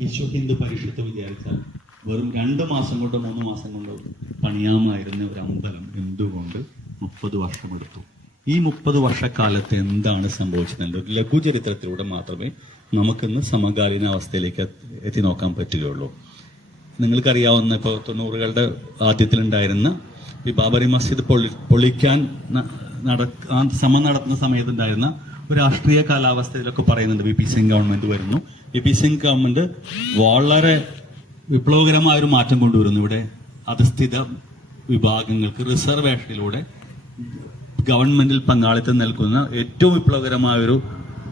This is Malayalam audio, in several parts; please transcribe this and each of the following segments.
വിശ്വ ഹിന്ദു പരിഷത്ത് വിചാരിച്ചാൽ വെറും 2 മാസം കൊണ്ടോ 3 മാസം കൊണ്ടോ പണിയാമായിരുന്ന ഒരു അമ്പലം എന്തുകൊണ്ട് 30 വർഷമെടുത്തു? ഈ 30 വർഷക്കാലത്ത് എന്താണ് സംഭവിച്ചത്? ഒരു ലഘുചരിത്രത്തിലൂടെ മാത്രമേ നമുക്കിന്ന് സമകാലീന അവസ്ഥയിലേക്ക് എത്തി നോക്കാൻ പറ്റുകയുള്ളൂ. നിങ്ങൾക്കറിയാവുന്ന ഇപ്പോൾ 90കളുടെ ആദ്യത്തിലുണ്ടായിരുന്ന ഈ ബാബറി മസ്ജിദ് പൊളിക്കാൻ ശ്രമം നടത്തുന്ന സമയത്തുണ്ടായിരുന്ന ഒരു രാഷ്ട്രീയ കാലാവസ്ഥയിലൊക്കെ പറയുന്നുണ്ട് വി പി സിംഗ് ഗവൺമെന്റ് വരുന്നു. വി പി സിംഗ് ഗവൺമെന്റ് വളരെ വിപ്ലവകരമായ ഒരു മാറ്റം കൊണ്ടുവരുന്നു. ഇവിടെ അധസ്ഥിത വിഭാഗങ്ങൾക്ക് റിസർവേഷനിലൂടെ ഗവൺമെന്റിൽ പങ്കാളിത്തം നൽകുന്ന ഏറ്റവും വിപ്ലവകരമായ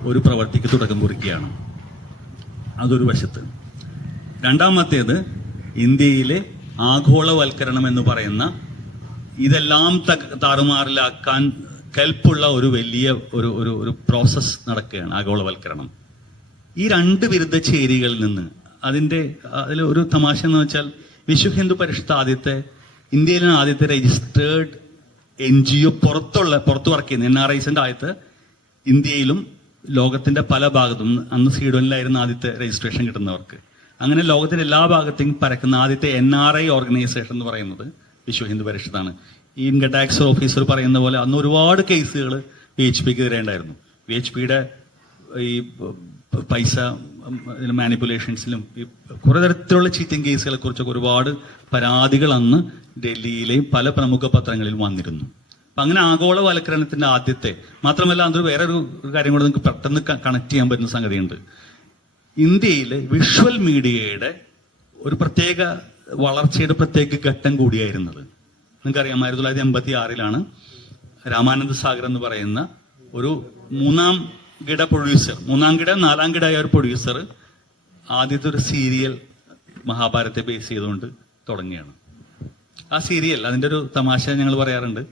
ഒരു പ്രവൃത്തിക്ക് തുടക്കം കുറിക്കുകയാണ്. അതൊരു വശത്ത്. രണ്ടാമത്തേത്, ഇന്ത്യയിലെ ആഗോളവൽക്കരണം എന്ന് പറയുന്ന ഇതെല്ലാം താറുമാറിലാക്കാൻ കെൽപ്പുള്ള ഒരു വലിയ ഒരു പ്രോസസ് നടക്കുകയാണ് ആഗോളവൽക്കരണം. ഈ 2 വിരുദ്ധ ചേരികളിൽ നിന്ന് അതിൽ ഒരു തമാശ എന്ന് വെച്ചാൽ വിശ്വ ഹിന്ദു പരിഷത്ത് ഇന്ത്യയിലെ ആദ്യത്തെ രജിസ്റ്റേർഡ് NGO പുറത്ത് വർക്ക് ചെയ്യുന്ന NRIസിന്റെ ആദ്യത്തെ ഇന്ത്യയിലും ലോകത്തിന്റെ പല ഭാഗത്തും, അന്ന് സ്വീഡനിലായിരുന്നു ആദ്യത്തെ രജിസ്ട്രേഷൻ കിട്ടുന്നവർക്ക്. അങ്ങനെ ലോകത്തിന്റെ എല്ലാ ഭാഗത്തേക്കും പരക്കുന്ന ആദ്യത്തെ NRI ഓർഗനൈസേഷൻ എന്ന് പറയുന്നത് വിശ്വ ഹിന്ദു പരിഷത്താണ്. ഈ ഇൻകം ടാക്സ് ഓഫീസർ പറയുന്ന പോലെ അന്ന് ഒരുപാട് കേസുകൾ VHPക്ക് എതിരെ ഉണ്ടായിരുന്നു. VHPയുടെ ഈ പൈസ മാനിപ്പുലേഷൻസിലും കുറെ തരത്തിലുള്ള ചീറ്റിംഗ് കേസുകളെ കുറിച്ചൊക്കെ ഒരുപാട് പരാതികൾ അന്ന് ഡൽഹിയിലെയും പല പ്രമുഖ പത്രങ്ങളിലും വന്നിരുന്നു. അപ്പൊ അങ്ങനെ ആഗോളവൽക്കരണത്തിന്റെ ആദ്യത്തെ, മാത്രമല്ല അതൊരു വേറൊരു കാര്യം കൂടെ നിങ്ങൾക്ക് പെട്ടെന്ന് കണക്ട് ചെയ്യാൻ പറ്റുന്ന സംഗതിയുണ്ട്. ഇന്ത്യയിലെ വിഷ്വൽ മീഡിയയുടെ ഒരു പ്രത്യേക വളർച്ചയുടെ പ്രത്യേക ഘട്ടം കൂടിയായിരുന്നത്. നിങ്ങൾക്കറിയാം, 1986 രാമാനന്ദ സാഗർ എന്ന് പറയുന്ന ഒരു മൂന്നാം കിട 4ാം കിട ആയ ഒരു പ്രൊഡ്യൂസർ ആദ്യത്തെ ഒരു സീരിയൽ മഹാഭാരത്തെ ബേസ് ചെയ്തുകൊണ്ട് തുടങ്ങിയാണ്. ആ സീരിയൽ, അതിൻ്റെ ഒരു തമാശ ഞങ്ങൾ പറയാറുണ്ട്.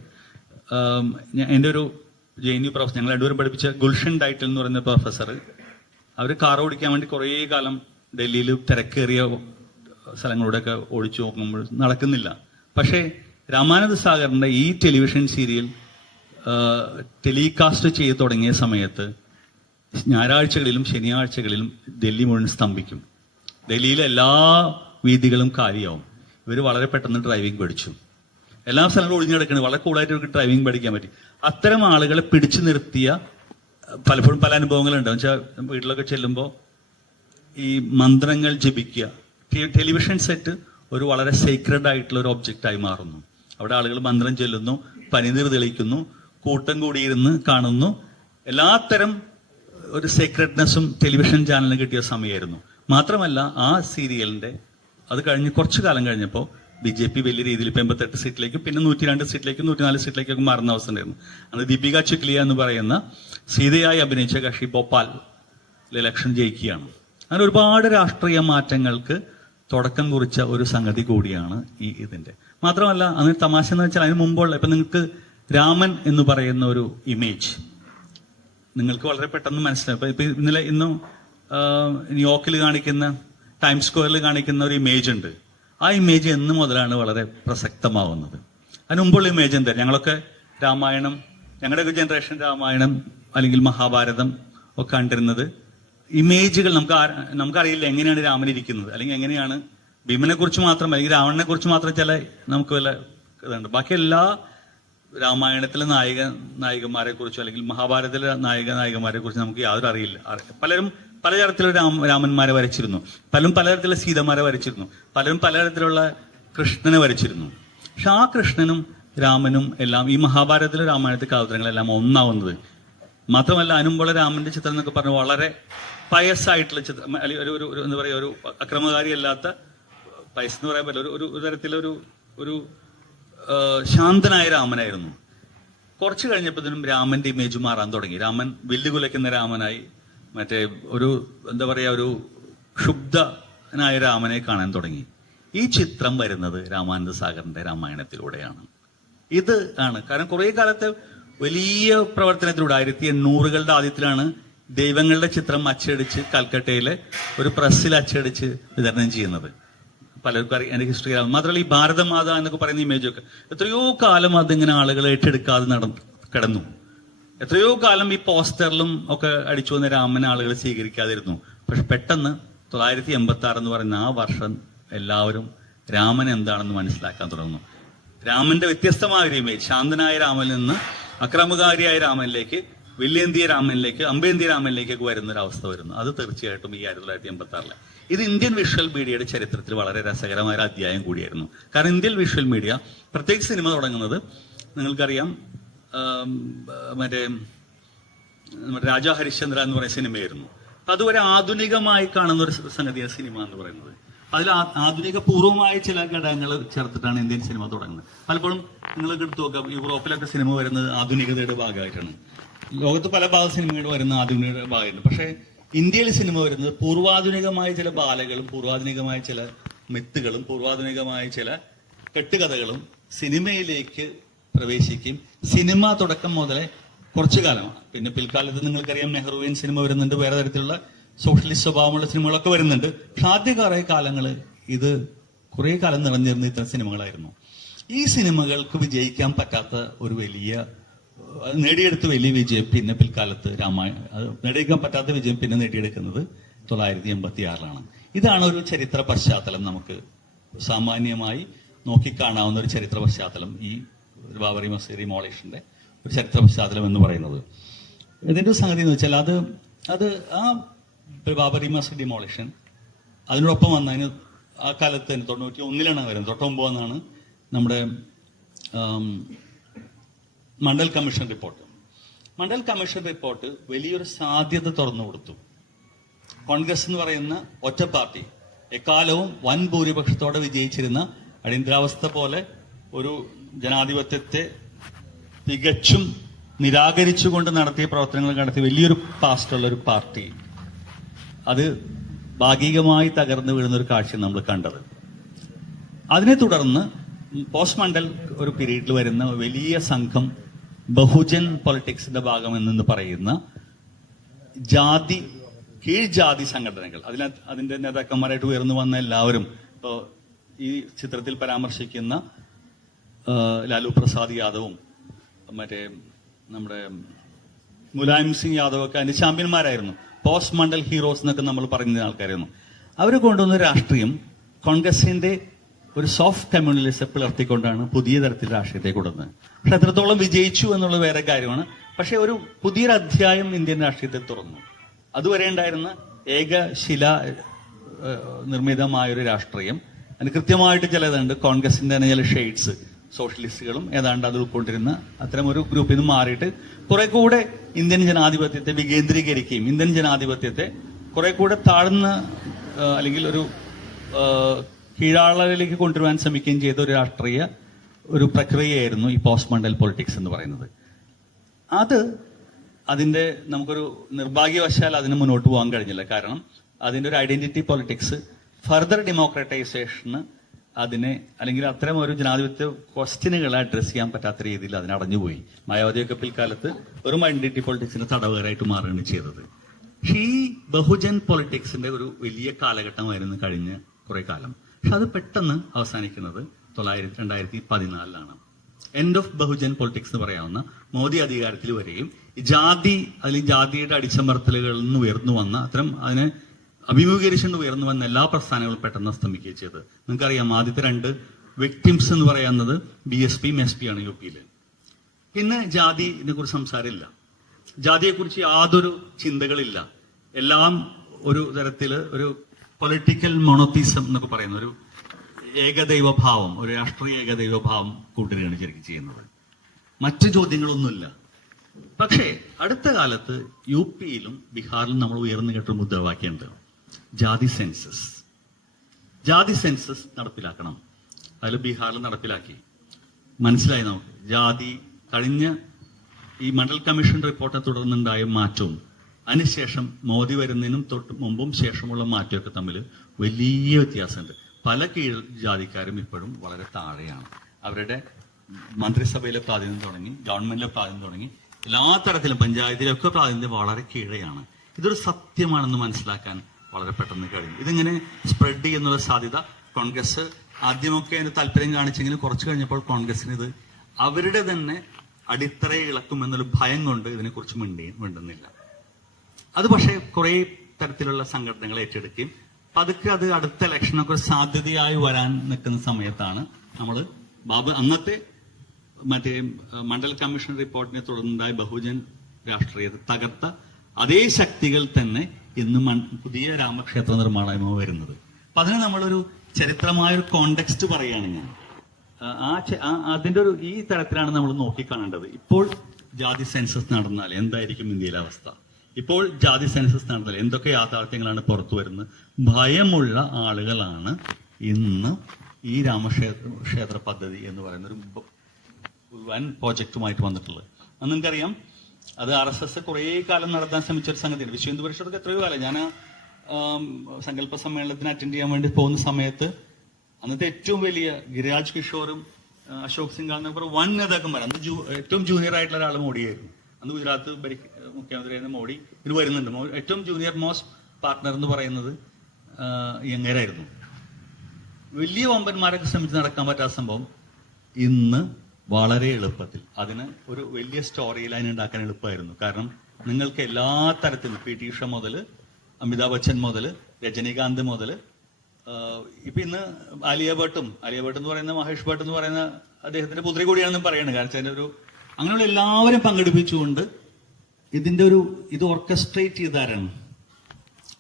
എൻ്റെ ഒരു JNU പ്രൊഫസർ, ഞങ്ങൾ രണ്ടുപേരും പഠിപ്പിച്ച ഗുൽഷൻ ഡൈറ്റൽ എന്ന് പറയുന്ന പ്രൊഫസർ, അവർ കാർ ഓടിക്കാൻ വേണ്ടി കുറേ കാലം ഡൽഹിയിൽ തിരക്കേറിയ സ്ഥലങ്ങളിലൂടെയൊക്കെ ഓടിച്ചു നോക്കുമ്പോൾ നടക്കുന്നില്ല. പക്ഷേ രാമാനന്ദ സാഗറിന്റെ ഈ ടെലിവിഷൻ സീരിയൽ ടെലികാസ്റ്റ് ചെയ്ത് തുടങ്ങിയ സമയത്ത് ഞായറാഴ്ചകളിലും ശനിയാഴ്ചകളിലും ഡൽഹി മുഴുവൻ സ്തംഭിക്കും. ഡൽഹിയിലെ എല്ലാ വീഥികളും കാലിയാവും. ഇവർ വളരെ പെട്ടെന്ന് ഡ്രൈവിംഗ് പഠിച്ചു. എല്ലാ സ്ഥലങ്ങളും ഒഴിഞ്ഞു കിടക്കുന്നത്, വളരെ കൂളായിട്ട് ഇവർക്ക് ഡ്രൈവിംഗ് പഠിക്കാൻ പറ്റി. അത്തരം ആളുകളെ പിടിച്ചു നിർത്തിയ പലപ്പോഴും പല അനുഭവങ്ങളുണ്ട്. വെച്ചാൽ വീട്ടിലൊക്കെ ചെല്ലുമ്പോൾ ഈ മന്ത്രങ്ങൾ ജപിക്കുക, ടെലിവിഷൻ സെറ്റ് ഒരു വളരെ സീക്രട്ട് ആയിട്ടുള്ള ഒരു ഒബ്ജക്റ്റായി മാറുന്നു. അവിടെ ആളുകൾ മന്ത്രം ചൊല്ലുന്നു, പനിനീർ തെളിയിക്കുന്നു, കൂട്ടം കൂടിയിരുന്ന് കാണുന്നു. എല്ലാത്തരം ഒരു സീക്രട്ട്നെസ്സും ടെലിവിഷൻ ചാനലിന് കിട്ടിയ സമയമായിരുന്നു. മാത്രമല്ല ആ സീരിയലിന്റെ അത് കഴിഞ്ഞ് കുറച്ചു കാലം കഴിഞ്ഞപ്പോൾ BJP വലിയ രീതിയിൽ 88 സീറ്റിലേക്കും പിന്നെ 102 സീറ്റിലേക്കും 104 സീറ്റിലേക്കൊക്കെ മാറുന്ന അവസ്ഥ ഉണ്ടായിരുന്നു. അന്ന് ദീപിക ചിക്ലിയ എന്ന് പറയുന്ന സീതയായി അഭിനയിച്ച കക്ഷി ഭോപ്പാൽ ഇലക്ഷൻ ജയിക്കുകയാണ്. അങ്ങനെ ഒരുപാട് രാഷ്ട്രീയ മാറ്റങ്ങൾക്ക് തുടക്കം കുറിച്ച ഒരു സംഗതി കൂടിയാണ് ഇതിന്റെ. മാത്രമല്ല അന്ന് തമാശ എന്ന് വെച്ചാൽ അതിന് മുമ്പുള്ള, ഇപ്പൊ നിങ്ങൾക്ക് രാമൻ എന്ന് പറയുന്ന ഒരു ഇമേജ് നിങ്ങൾക്ക് വളരെ പെട്ടെന്ന് മനസ്സിലാവും. ഇപ്പൊ ഇന്നും ന്യൂയോർക്കിൽ കാണിക്കുന്ന, ടൈംസ് സ്ക്വയറിൽ കാണിക്കുന്ന ഒരു ഇമേജ് ഉണ്ട്. ആ ഇമേജ് എന്ന് മുതലാണ് വളരെ പ്രസക്തമാവുന്നത്. അതിന് മുമ്പുള്ള ഇമേജ് എന്താ? ഞങ്ങളൊക്കെ രാമായണം, ഞങ്ങളുടെയൊക്കെ ജനറേഷൻ രാമായണം അല്ലെങ്കിൽ മഹാഭാരതം ഒക്കെ കണ്ടിരുന്നത് ഇമേജുകൾ. നമുക്കറിയില്ല എങ്ങനെയാണ് രാമൻ ഇരിക്കുന്നത്, അല്ലെങ്കിൽ എങ്ങനെയാണ് ഭീമനെ കുറിച്ച് മാത്രം, അല്ലെങ്കിൽ രാവണനെ കുറിച്ച് മാത്രം ചില നമുക്ക് വല്ല ഇതുണ്ട്. ബാക്കി എല്ലാ രാമായണത്തിലെ നായികമാരെ കുറിച്ചോ അല്ലെങ്കിൽ മഹാഭാരതത്തിലെ നായികമാരെ കുറിച്ച് നമുക്ക് യാതൊരു അറിയില്ല. പലരും പലതരത്തിലുള്ള രാമന്മാരെ വരച്ചിരുന്നു, പലരും പലതരത്തിലുള്ള സീതമാരെ വരച്ചിരുന്നു, പലരും പലതരത്തിലുള്ള കൃഷ്ണനെ വരച്ചിരുന്നു. പക്ഷെ ആ കൃഷ്ണനും രാമനും എല്ലാം ഈ മഹാഭാരതത്തിലെ രാമായണത്തിലെ കഥാപാത്രങ്ങളെല്ലാം ഒന്നാവുന്നത്. മാത്രമല്ല അതിനുമ്പോൾ രാമന്റെ ചിത്രം എന്നൊക്കെ പറഞ്ഞ വളരെ പയസ്സായിട്ടുള്ള ചിത്രം, അല്ലെങ്കിൽ ഒരു എന്താ പറയുക, ഒരു അക്രമകാരി അല്ലാത്ത, പയസ് എന്ന് പറയാൻ പറ്റില്ല, ഒരു തരത്തിലൊരു ഒരു ശാന്തനായ രാമനായിരുന്നു. കുറച്ച് കഴിഞ്ഞപ്പോഴത്തേനും രാമന്റെ ഇമേജ് മാറാൻ തുടങ്ങി. രാമൻ വില്ലുകുലയ്ക്കുന്ന രാമനായി, മറ്റേ ഒരു എന്താ പറയാ, ഒരു ക്ഷുബ്ധനായ രാമനെ കാണാൻ തുടങ്ങി. ഈ ചിത്രം വരുന്നത് രാമാനന്ദ സാഗറിന്റെ രാമായണത്തിലൂടെയാണ്. ഇത് ആണ് കാരണം കുറെ കാലത്തെ വലിയ പ്രവർത്തനത്തിലൂടെ 1800കളുടെ ആദ്യത്തിലാണ് ദൈവങ്ങളുടെ ചിത്രം അച്ചടിച്ച് കൽക്കട്ടയിലെ ഒരു പ്രസ്സിൽ അച്ചടിച്ച് വിതരണം ചെയ്യുന്നത്. പലർക്കും അറിയാം എന്റെ ഹിസ്റ്ററി. മാത്രമല്ല ഈ ഭാരതമാത എന്നൊക്കെ പറയുന്ന ഇമേജൊക്കെ എത്രയോ കാലം അതിങ്ങനെ ആളുകൾ ഏറ്റെടുക്കാതെ കിടന്നു. എത്രയോ കാലം ഈ പോസ്റ്ററിലും ഒക്കെ അടിച്ചു വന്ന രാമനെ ആളുകൾ സ്വീകരിക്കാതിരുന്നു. പക്ഷെ പെട്ടെന്ന് 1986 എന്ന് പറയുന്ന ആ വർഷം എല്ലാവരും രാമൻ എന്താണെന്ന് മനസ്സിലാക്കാൻ തുടങ്ങുന്നു. രാമന്റെ വ്യത്യസ്തമായ ഒരു ഇമേജ്, ശാന്തനായ രാമനിൽ നിന്ന് അക്രമകാരിയായ രാമനിലേക്ക്, വില്ലേന്തിയ രാമനിലേക്ക്, അമ്പേന്തിയ രാമനിലേക്കൊക്കെ വരുന്ന ഒരു അവസ്ഥ വരുന്നു. അത് തീർച്ചയായിട്ടും ഈ 1986 ഇത് ഇന്ത്യൻ വിഷ്വൽ മീഡിയയുടെ ചരിത്രത്തിൽ വളരെ രസകരമായ ഒരു അധ്യായം കൂടിയായിരുന്നു. കാരണം ഇന്ത്യൻ വിഷ്വൽ മീഡിയ, പ്രത്യേകിച്ച് സിനിമ തുടങ്ങുന്നത് നിങ്ങൾക്കറിയാം, മറ്റേ രാജാ ഹരിശ്ചന്ദ്ര എന്ന് പറയുന്ന സിനിമയായിരുന്നു. അതുവരെ ആധുനികമായി കാണുന്ന ഒരു സംഗതിയാണ് സിനിമ എന്ന് പറയുന്നത്. അതിൽ ആധുനിക പൂർവമായ ചില ഘടകങ്ങൾ ചേർത്തിട്ടാണ് ഇന്ത്യൻ സിനിമ തുടങ്ങുന്നത്. പലപ്പോഴും നിങ്ങൾക്ക് എടുത്തു നോക്കാം, യൂറോപ്പിലൊക്കെ സിനിമ വരുന്നത് ആധുനികതയുടെ ഭാഗമായിട്ടാണ്. ലോകത്ത് പല ഭാഗ സിനിമകൾ വരുന്ന ആധുനികതയുടെ ഭാഗമായിരുന്നു. പക്ഷേ ഇന്ത്യയിൽ സിനിമ വരുന്നത് പൂർവാധുനികമായ ചില ബാലകളും, പൂർവാധുനികമായ ചില മിത്തുകളും, പൂർവാധുനികമായ ചില കെട്ടുകഥകളും സിനിമയിലേക്ക് പ്രവേശിക്കും. സിനിമ തുടക്കം മുതലേ കുറച്ചു കാലമാണ്. പിന്നെ പിൽക്കാലത്ത് നിങ്ങൾക്കറിയാം നെഹ്റുവിയൻ സിനിമ വരുന്നുണ്ട്, വേറെ തരത്തിലുള്ള സോഷ്യലിസ്റ്റ് സ്വഭാവമുള്ള സിനിമകളൊക്കെ വരുന്നുണ്ട്. പക്ഷെ ആദ്യ കുറേ കാലങ്ങൾ ഇത് കുറേ കാലം നിറഞ്ഞിരുന്ന ഇത്തരം സിനിമകളായിരുന്നു. ഈ സിനിമകൾക്ക് വിജയിക്കാൻ പറ്റാത്ത ഒരു നേടിയെടുത്ത വലിയ വിജയം പിന്നെ പിൽക്കാലത്ത് നേടിയെടുക്കാൻ പറ്റാത്ത വിജയം പിന്നെ നേടിയെടുക്കുന്നത് 1986 ഇതാണ് ഒരു ചരിത്ര പശ്ചാത്തലം. നമുക്ക് സാമാന്യമായി നോക്കിക്കാണാവുന്ന ഒരു ചരിത്ര പശ്ചാത്തലം, ഈ ബാബറി മസ്ജിദ് റിമോളേഷന്റെ ഒരു ചരിത്ര പശ്ചാത്തലം എന്ന് പറയുന്നത്. ഇതിന്റെ സംഗതി എന്ന് വെച്ചാൽ അത് ആ ബാബറി മസ്ജിദ് ഡിമോളിഷൻ അതിനോടൊപ്പം വന്നതിന് ആ കാലത്ത് തന്നെ 91 വരുന്നത്. 99 നമ്മുടെ Mandal commission report. Mandal commission report വലിയൊരു സാധ്യത തുറന്നു കൊടുത്തു. കോൺഗ്രസ് എന്ന് പറയുന്ന ഒറ്റ പാർട്ടി എക്കാലവും വൻ ഭൂരിപക്ഷത്തോടെ വിജയിച്ചിരുന്ന അടിയന്തരാവസ്ഥ പോലെ ഒരു ജനാധിപത്യത്തെ തികച്ചും നിരാകരിച്ചുകൊണ്ട് നടത്തിയ പ്രവർത്തനങ്ങൾ നടത്തിയ വലിയൊരു പാസ്റ്റുള്ള ഒരു പാർട്ടി അത് ഭാഗികമായി തകർന്നു വീഴുന്ന ഒരു കാഴ്ച നമ്മൾ കണ്ടത്. അതിനെ തുടർന്ന് പോസ്റ്റ് മണ്ഡൽ ഒരു പീരീഡിൽ വരുന്ന വലിയ സംഘം ബഹുജൻ പൊളിറ്റിക്സിന്റെ ഭാഗമെന്ന് പറയുന്ന കീഴ്ജാതി സംഘടനകൾ, അതിന്റെ നേതാക്കന്മാരായിട്ട് ഉയർന്നു വന്ന എല്ലാവരും, ഇപ്പോൾ ഈ ചിത്രത്തിൽ പരാമർശിക്കുന്ന ലാലു പ്രസാദ് യാദവും മറ്റേ നമ്മുടെ മുലായം സിംഗ് യാദവ് ഒക്കെ അതിന്റെ ചാമ്പ്യന്മാരായിരുന്നു. പോസ്റ്റ് മണ്ഡൽ ഹീറോസ് എന്നൊക്കെ നമ്മൾ പറയുന്ന ആൾക്കാരായിരുന്നു. അവർ കൊണ്ടുവന്ന രാഷ്ട്രീയം കോൺഗ്രസിന്റെ ഒരു സോഫ്റ്റ് കമ്മ്യൂണലിസം പിളർത്തിക്കൊണ്ടാണ് പുതിയ തരത്തിൽ രാഷ്ട്രീയത്തെ കൊടുക്കുന്നത്. പക്ഷെ എത്രത്തോളം വിജയിച്ചു എന്നുള്ളത് വേറെ കാര്യമാണ്. പക്ഷെ ഒരു പുതിയൊരു അധ്യായം ഇന്ത്യൻ രാഷ്ട്രീയത്തിൽ തുറന്നു. അതുവരെ ഉണ്ടായിരുന്ന ഏകശില നിർമ്മിതമായൊരു രാഷ്ട്രീയം, അതിന് കൃത്യമായിട്ട് ചിലതുണ്ട്. കോൺഗ്രസിന്റെ തന്നെ ചില ഷെയ്ഡ്സ്, സോഷ്യലിസ്റ്റുകളും ഏതാണ്ട് അത് ഉൾക്കൊണ്ടിരുന്ന അത്തരം ഒരു ഗ്രൂപ്പിൽ നിന്ന് മാറിയിട്ട് കുറെ കൂടെ ഇന്ത്യൻ ജനാധിപത്യത്തെ വികേന്ദ്രീകരിക്കുകയും ഇന്ത്യൻ ജനാധിപത്യത്തെ കുറെ കൂടെ താഴ്ന്ന അല്ലെങ്കിൽ ഒരു കീഴാളരിലേക്ക് കൊണ്ടുവരാൻ ശ്രമിക്കുകയും ചെയ്ത ഒരു രാഷ്ട്രീയ ഒരു പ്രക്രിയയായിരുന്നു ഈ പോസ്റ്റ് മണ്ഡൽ പൊളിറ്റിക്സ് എന്ന് പറയുന്നത്. അതിന്റെ നമുക്കൊരു നിർഭാഗ്യവശാൽ അതിന് മുന്നോട്ട് പോകാൻ കഴിഞ്ഞില്ല. കാരണം അതിന്റെ ഒരു ഐഡന്റിറ്റി പൊളിറ്റിക്സ് ഫർദർ ഡെമോക്രറ്റൈസേഷന് അതിനെ അല്ലെങ്കിൽ അത്തരം ഒരു ജനാധിപത്യ ക്വസ്റ്റ്യനുകളെ അഡ്രസ് ചെയ്യാൻ പറ്റാത്ത രീതിയിൽ അതിനടഞ്ഞുപോയി. മായാവതിയൊക്കെ പിൽക്കാലത്ത് ഒരു ഐഡന്റിറ്റി പൊളിറ്റിക്സിന്റെ തടവുകാരായിട്ട് മാറുകയാണ് ചെയ്തത്. പക്ഷെ ഈ ബഹുജൻ പൊളിറ്റിക്സിന്റെ ഒരു വലിയ കാലഘട്ടമായിരുന്നു കഴിഞ്ഞ കുറെ കാലം. പക്ഷെ അത് പെട്ടെന്ന് അവസാനിക്കുന്നത് 2014 എൻഡ് ഓഫ് ബഹുജൻ പൊളിറ്റിക്സ് എന്ന് പറയാവുന്ന മോദി അധികാരത്തിൽ വരികയും ജാതി അല്ലെങ്കിൽ ജാതിയുടെ അടിച്ചമർത്തലുകളിൽ നിന്ന് ഉയർന്നു വന്ന അത്തരം അതിനെ അഭിമുഖീകരിച്ചുകൊണ്ട് ഉയർന്നു വന്ന എല്ലാ പ്രസ്ഥാനങ്ങളും പെട്ടെന്ന് അസ്തമിക്കുകയും ചെയ്ത്. നിങ്ങൾക്കറിയാം, ആദ്യത്തെ 2 വിക്ടിംസ് എന്ന് പറയുന്നത് BSPയും SP ആണ് UP-യിൽ. പിന്നെ ജാതിനെ കുറിച്ച് സംസാരമില്ല, ജാതിയെക്കുറിച്ച് യാതൊരു ചിന്തകളില്ല. എല്ലാം ഒരു തരത്തില് ഒരു പൊളിറ്റിക്കൽ മൊണോത്തിസം എന്നൊക്കെ പറയുന്ന ഒരു ഏകദൈവഭാവം, ഒരു രാഷ്ട്രീയ ഏകദൈവഭാവം കൂട്ടുകയാണ് ശരിക്കും ചെയ്യുന്നത്. മറ്റു ചോദ്യങ്ങളൊന്നുമില്ല. പക്ഷേ അടുത്ത കാലത്ത് UP-യിലും ബീഹാറിലും നമ്മൾ ഉയർന്നു കേട്ടൊരു മുദ്രാവാക്യമുണ്ട്, ജാതി സെൻസസ് നടപ്പിലാക്കണം. അതിൽ ബീഹാറിൽ നടപ്പിലാക്കി. മനസ്സിലായി നമുക്ക് ജാതി കഴിഞ്ഞ ഈ മണ്ഡൽ കമ്മീഷൻ റിപ്പോർട്ടിനെ തുടർന്നുണ്ടായ മാറ്റവും അതിനുശേഷം മോദി വരുന്നതിനും തൊട്ട് മുമ്പും ശേഷമുള്ള മാറ്റമൊക്കെ തമ്മിൽ വലിയ വ്യത്യാസമുണ്ട്. പല കീഴ് ജാതിക്കാരും ഇപ്പോഴും വളരെ താഴെയാണ്. അവരുടെ മന്ത്രിസഭയിലെ പ്രാതിനിധ്യം തുടങ്ങി, ഗവൺമെന്റിലെ പ്രാതിനിധ്യം തുടങ്ങി, എല്ലാ തരത്തിലും പഞ്ചായത്തിലൊക്കെ പ്രാതിനിധ്യം വളരെ കീഴെയാണ്. ഇതൊരു സത്യമാണെന്ന് മനസ്സിലാക്കാൻ വളരെ പെട്ടെന്ന് കഴിഞ്ഞു. ഇതിങ്ങനെ സ്പ്രെഡ് ചെയ്യുന്നുള്ള സാധ്യത കോൺഗ്രസ് ആദ്യമൊക്കെ അതിന് താല്പര്യം കാണിച്ചെങ്കിലും കുറച്ച് കഴിഞ്ഞപ്പോൾ കോൺഗ്രസിന് ഇത് അവരുടെ തന്നെ അടിത്തറയെ ഇളക്കുമെന്നൊരു ഭയം കൊണ്ട് ഇതിനെക്കുറിച്ച് മിണ്ടുന്നില്ല. അത് പക്ഷേ കുറെ തരത്തിലുള്ള സംഘടനകൾ ഏറ്റെടുക്കുകയും പതുക്കെ അത് അടുത്ത ഇലക്ഷനൊക്കെ ഒരു സാധ്യതയായി വരാൻ നിൽക്കുന്ന സമയത്താണ് നമ്മൾ അന്നത്തെ മറ്റേ മണ്ഡൽ കമ്മീഷൻ റിപ്പോർട്ടിനെ തുടർന്നുണ്ടായ ബഹുജൻ രാഷ്ട്രീയത്തെ തകർത്ത അതേ ശക്തികൾ തന്നെ ഇന്ന് പുതിയ രാമക്ഷേത്ര നിർമ്മാണമോ വരുന്നത്. അപ്പൊ അതിന് നമ്മളൊരു ചരിത്രമായൊരു കോണ്ടെക്സ്റ്റ് പറയുകയാണ് ഞാൻ. അതിന്റെ ഈ തരത്തിലാണ് നമ്മൾ നോക്കിക്കാണേണ്ടത്. ഇപ്പോൾ ജാതി സെൻസസ് നടന്നാൽ എന്തായിരിക്കും ഇന്ത്യയിലെ അവസ്ഥ? ഇപ്പോൾ ജാതി സെൻസസ് നടന്നാൽ എന്തൊക്കെ യാഥാർത്ഥ്യങ്ങളാണ് പുറത്തു വരുന്നത്? ഭയമുള്ള ആളുകളാണ് ഇന്ന് ഈ രാമക്ഷേത്ര പദ്ധതി എന്ന് പറയുന്ന ഒരു വൻ പ്രോജക്റ്റുമായിട്ട് വന്നിട്ടുള്ളത്. അത് നിങ്ങൾക്കറിയാം, അത് RSS കുറെ കാലം നടത്താൻ ശ്രമിച്ച ഒരു സംഗതിയാണ്. വിശ്വ ഹിന്ദു പരിഷത്ത് എത്രയോ കാലം, ഞാൻ സങ്കല്പ സമ്മേളനത്തിന് അറ്റൻഡ് ചെയ്യാൻ വേണ്ടി പോകുന്ന സമയത്ത് അന്നത്തെ ഏറ്റവും വലിയ ഗിരിരാജ് കിഷോറും അശോക് സിംഗ് എന്നൊക്കെ വൻ നേതാക്കന്മാർ, അന്ന് ഏറ്റവും ജൂനിയർ ആയിട്ടുള്ള ഒരാൾ മോഡിയായിരുന്നു. അന്ന് ഗുജറാത്ത് മുഖ്യമന്ത്രിയായിരുന്ന മോഡി ഇത് വരുന്നുണ്ട്. ഏറ്റവും ജൂനിയർ മോസ്റ്റ് പാർട്ട്ണർ എന്ന് പറയുന്നത് യങ്ങരായിരുന്നു. വലിയ വമ്പന്മാരൊക്കെ ശ്രമിച്ച് നടക്കാൻ പറ്റാത്ത സംഭവം ഇന്ന് വളരെ എളുപ്പത്തിൽ അതിന് ഒരു വലിയ സ്റ്റോറി ലൈൻ ഉണ്ടാക്കാൻ എളുപ്പമായിരുന്നു. കാരണം നിങ്ങൾക്ക് എല്ലാ തരത്തിലും PT ഉഷ മുതൽ അമിതാഭ് ബച്ചൻ മുതൽ രജനീകാന്ത് മുതൽ ഇപ്പൊ ഇന്ന് ആലിയ ഭട്ട് എന്ന് പറയുന്ന മഹേഷ് ഭട്ട് എന്ന് പറയുന്ന അദ്ദേഹത്തിന്റെ പുത്രി കൂടിയാണെന്ന് പറയുന്നത്. കാരണം ഒരു അങ്ങനെയുള്ള എല്ലാവരും പങ്കെടുപ്പിച്ചുകൊണ്ട് ഇത് ഓർക്കസ്ട്രേറ്റ് ചെയ്താരാണ്?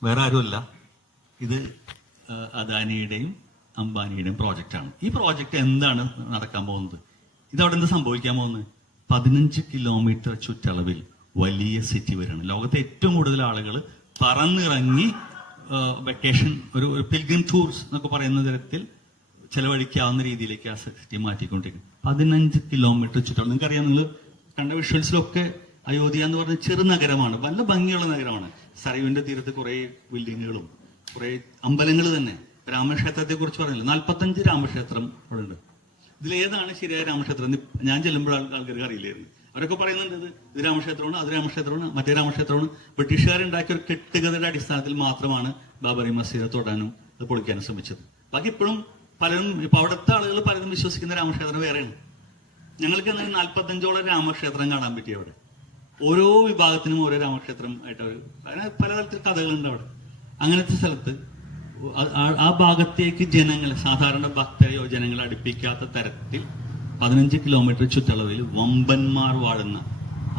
വേറെ ആരുമല്ല, ഇത് അദാനിയുടെയും അംബാനിയുടെയും പ്രോജക്റ്റാണ്. ഈ പ്രോജക്റ്റ് എന്താണ് നടക്കാൻ പോകുന്നത്? ഇതവിടെ എന്ത് സംഭവിക്കാൻ പോകുന്നത്? 15 കിലോമീറ്റർ ചുറ്റളവിൽ വലിയ സിറ്റി വരാണ്. ലോകത്തെ ഏറ്റവും കൂടുതൽ ആളുകൾ പറന്നിറങ്ങി വെക്കേഷൻ ഒരു പിൽഗ്രിം ടൂർസ് എന്നൊക്കെ പറയുന്ന തരത്തിൽ ചെലവഴിക്കാവുന്ന രീതിയിലേക്ക് ആ സിറ്റി മാറ്റിക്കൊണ്ടിരിക്കും. 15 കിലോമീറ്റർ ചുറ്റളവ്. നിങ്ങൾക്കറിയാം, നിങ്ങൾ കണ്ട വിഷ്വൽസിലൊക്കെ അയോധ്യ എന്ന് പറഞ്ഞ ചെറു നഗരമാണ്, നല്ല ഭംഗിയുള്ള നഗരമാണ്. സരയുവിന്റെ തീരത്ത് കുറെ ബിൽഡിങ്ങുകളും കുറെ അമ്പലങ്ങൾ തന്നെ. രാമക്ഷേത്രത്തെ കുറിച്ച് പറഞ്ഞില്ല, 45 രാമക്ഷേത്രം അവിടെ ഉണ്ട്. ഇതിലേതാണ് ശരിയായ രാമക്ഷേത്രം? ഞാൻ ചെല്ലുമ്പോൾ ആൾക്കാർക്ക് അറിയില്ലായിരുന്നു. അവരൊക്കെ പറയുന്നുണ്ട് ഇത് രാമക്ഷേത്രമാണ്, അത് രാമക്ഷേത്രമാണ്, മറ്റേ രാമക്ഷേത്രമാണ്. ബ്രിട്ടീഷുകാരുണ്ടാക്കിയ ഒരു കെട്ടുകഥയുടെ അടിസ്ഥാനത്തിൽ മാത്രമാണ് ബാബറി മസ്ജിദ് തൊടാനും അത് പൊളിക്കാനും ശ്രമിച്ചത്. ബാക്കി ഇപ്പോഴും പലരും ഇപ്പൊ അവിടുത്തെ ആളുകൾ പലരും വിശ്വസിക്കുന്ന രാമക്ഷേത്രം വേറെയാണ്. ഞങ്ങൾക്ക് എന്നാൽ 45ഓളം രാമക്ഷേത്രം കാണാൻ പറ്റി അവിടെ. ഓരോ വിഭാഗത്തിനും ഓരോ രാമക്ഷേത്രം ആയിട്ട് അവർ പലതരത്തിൽ കഥകളുണ്ട് അവിടെ. അങ്ങനത്തെ സ്ഥലത്ത് ആ ഭാഗത്തേക്ക് ജനങ്ങളെ, സാധാരണ ഭക്തരെയോ ജനങ്ങളെ അടുപ്പിക്കാത്ത തരത്തിൽ 15 കിലോമീറ്റർ ചുറ്റളവിൽ വമ്പന്മാർ വാഴുന്ന,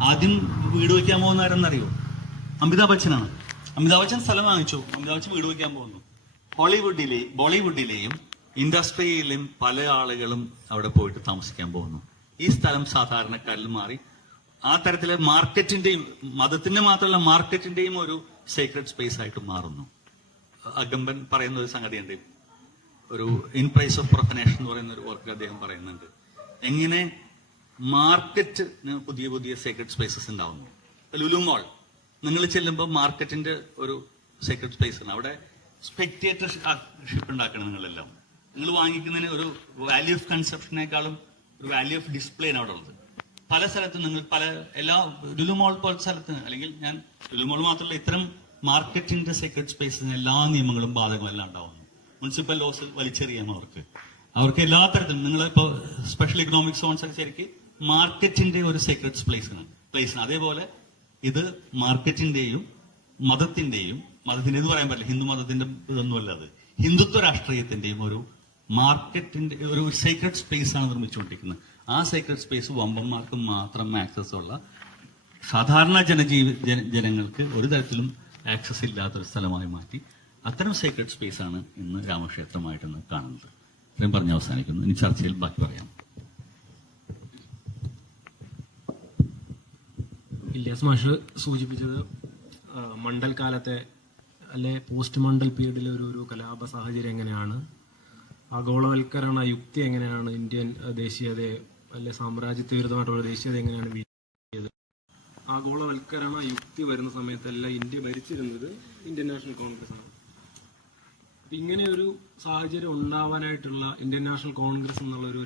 ആദ്യം വീട് വയ്ക്കാൻ പോകുന്ന ആരെന്നറിയോ? അമിതാഭ് ബച്ചനാണ്. അമിതാഭ് ബച്ചൻ സ്ഥലം വാങ്ങിച്ചു, അമിതാഭ് ബച്ചൻ വീട് വയ്ക്കാൻ പോകുന്നു. ബോളിവുഡിലെയും ഇൻഡസ്ട്രിയിലെയും പല ആളുകളും അവിടെ പോയിട്ട് താമസിക്കാൻ പോകുന്നു. ഈ സ്ഥലം സാധാരണക്കാരിൽ മാറി ആ തരത്തിലെ മാർക്കറ്റിന്റെയും, മതത്തിന്റെ മാത്രമല്ല മാർക്കറ്റിന്റെയും ഒരു സീക്രട്ട് സ്പേസ് ആയിട്ട് മാറുന്നു. അഗംബൻ പറയുന്ന ഒരു സംഗതിയുണ്ട്, ഒരു ഇൻ പ്രൈസ് ഓഫ് പ്രൊഫനേഷൻ എന്ന് പറയുന്ന ഒരു വർക്ക് അദ്ദേഹം പറയുന്നുണ്ട്. എങ്ങനെ മാർക്കറ്റ് പുതിയ പുതിയ സീക്രട്ട് സ്പേസസ് ഉണ്ടാവുന്നു. ലുലു മോൾ നിങ്ങൾ ചെല്ലുമ്പോൾ മാർക്കറ്റിന്റെ ഒരു സീക്രട്ട് സ്പേസ് ആണ്. അവിടെ സ്പെക്ടേറ്റർഷിപ്പ് ഉണ്ടാക്കണം. നിങ്ങളെല്ലാം നിങ്ങൾ വാങ്ങിക്കുന്നതിന് ഒരു വാല്യൂ ഓഫ് കൺസെപ്ഷനേക്കാളും ഒരു വാല്യൂ ഓഫ് ഡിസ്പ്ലേ ആണ് അവിടെ ഉള്ളത്. പല സ്ഥലത്തും നിങ്ങൾ എല്ലാ ലുലു മോൾ പോലത്തെ സ്ഥലത്ത്, അല്ലെങ്കിൽ ഞാൻ ലുലു മോൾ മാത്രമല്ല, ഇത്തരം മാർക്കറ്റിന്റെ സീക്രട്ട് സ്പേസിന് എല്ലാ നിയമങ്ങളും ബാധകമെല്ലാം ഉണ്ടാവുന്നു. മുനിസിപ്പൽ ലോസ് വലിച്ചെറിയാം അവർക്ക് എല്ലാ തരത്തിലും. നിങ്ങളിപ്പോ സ്പെഷ്യൽ ഇക്കണോമിക് സോൺസ് ഒക്കെ ശരിക്കും മാർക്കറ്റിന്റെ ഒരു സീക്രട്ട് പ്ലേസാണ്. അതേപോലെ ഇത് മാർക്കറ്റിന്റെയും മതത്തിന്റെയും എന്ന് പറയാൻ പറ്റില്ല, ഹിന്ദു മതത്തിന്റെ ഇതൊന്നുമല്ല, അത് ഹിന്ദുത്വ രാഷ്ട്രീയത്തിന്റെയും ഒരു മാർക്കറ്റിന്റെ ഒരു സീക്രട്ട് സ്പേസ് ആണ് നിർമ്മിച്ചുകൊണ്ടിരിക്കുന്നത്. ആ സീക്രട്ട് സ്പേസ് വമ്പന്മാർക്ക് മാത്രം ആക്സസ് ഉള്ള, സാധാരണ ജനങ്ങൾക്ക് ഒരു തരത്തിലും ആക്സസ് ഇല്ലാത്തൊരു സ്ഥലമായി മാറ്റി അത്തരം സീക്രട്ട് സ്പേസ് ആണ് ഇന്ന് രാമക്ഷേത്രമായിട്ട് കാണുന്നത്. ഇത്രയും പറഞ്ഞ് അവസാനിക്കുന്നു. ഇനി ചർച്ചയിൽ ബാക്കി പറയാം. ഇല്യാസ് മാഷ് സൂചിപ്പിച്ചത് മണ്ഡൽ കാലത്തെ അല്ലെ പോസ്റ്റ് മണ്ഡൽ പീരീഡിലെ ഒരു കലാപ സാഹചര്യം എങ്ങനെയാണ്, ആഗോളവൽക്കരണ യുക്തി എങ്ങനെയാണ് ഇന്ത്യൻ ദേശീയതയെ അല്ലെ സാമ്രാജ്യത്വ വിരുദ്ധമായിട്ടുള്ള ദേശീയത എങ്ങനെയാണ് വീഴ്ത്തിയത്. ആഗോളവൽക്കരണ യുക്തി വരുന്ന സമയത്തല്ല ഇന്ത്യ ഭരിച്ചിരുന്നത് ഇന്ത്യൻ നാഷണൽ കോൺഗ്രസ് ആണ്. ഇങ്ങനെ ഒരു സാഹചര്യം ഉണ്ടാവാനായിട്ടുള്ള ഇന്ത്യൻ നാഷണൽ കോൺഗ്രസ് എന്നുള്ള ഒരു